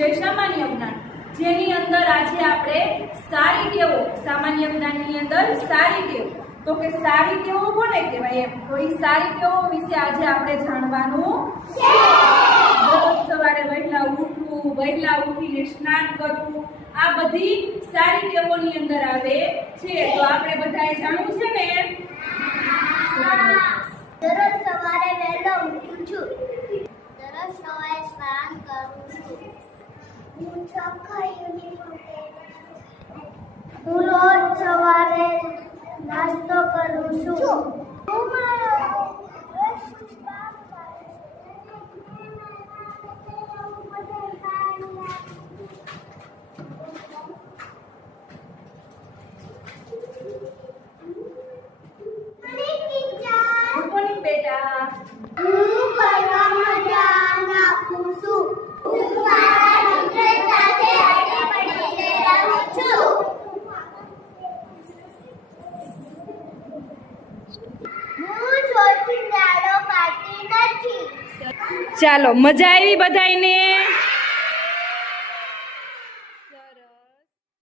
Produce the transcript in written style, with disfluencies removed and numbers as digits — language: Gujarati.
છે સામાન્ય જ્ઞાન, જેની અંદર આજે આપણે સારી ટેવો, સામાન્ય જ્ઞાનની અંદર સારી ટેવ, તો કે સારી ટેવો કોને કહેવાય એમ, તો એ સારી ટેવો વિશે આજે આપણે જાણવાનું છે. રોજ સવારે વહેલા ઉઠવું, વહેલા ઉઠીને સ્નાન કરવું, આ બધી સારી ટેવોની અંદર આવે છે. તો આપણે બધાએ જાણવું છે ને. દરરોજ સવારે વહેલો ઉઠું છું. દરરોજ સવારે સ્નાન કરું છું. હું ચોખ્ખા યુનિફોર્મ પહેરું છું. હું રોજ સવારે નાસ્તો કરું છું. હું મારો બેટા હું કરવામાં ધ્યાન આપું છું. હું મારા મિત્ર સાથે હળીમળીને રહું છું. હું છોડથી દાડો પાડતી નથી. ચાલો, મજા આવી બધાયને?